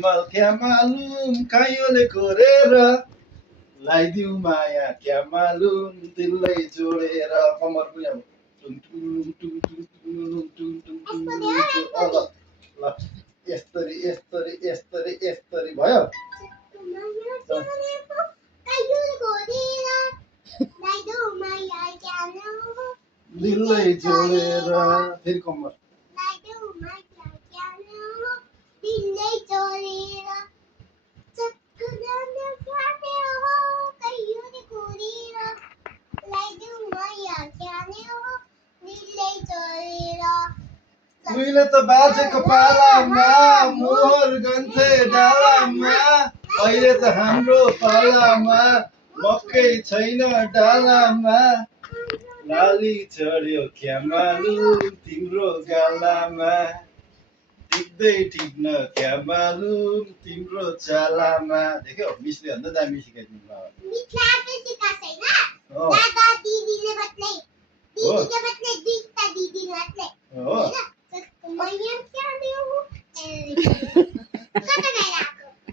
कम्मल क्या मालुम कायोले कोरेर लाइदिउ माया क्या मालुम दिलै जोडेर कम्मर पनि अब टुङ टुङ टुङ टुङ टुङ टुङ टुङ टुङ ल ल यस्तरी यस्तरी यस्तरी यस्तरी भयो दिलै जोडेर फेरि कम्मर उहिले त बाजेको पालामा मोहर गन्थे डालामा अहिले त हाम्रो पालामा मकै छैन डालामा लाली चढ्यो क्या मालुम तिम्रो गालामा टिप्दै टिप्न क्या मालुम तिम्रो चालामा देख्यौ मिसले भन्दा दामी सिकाइदिनु भयो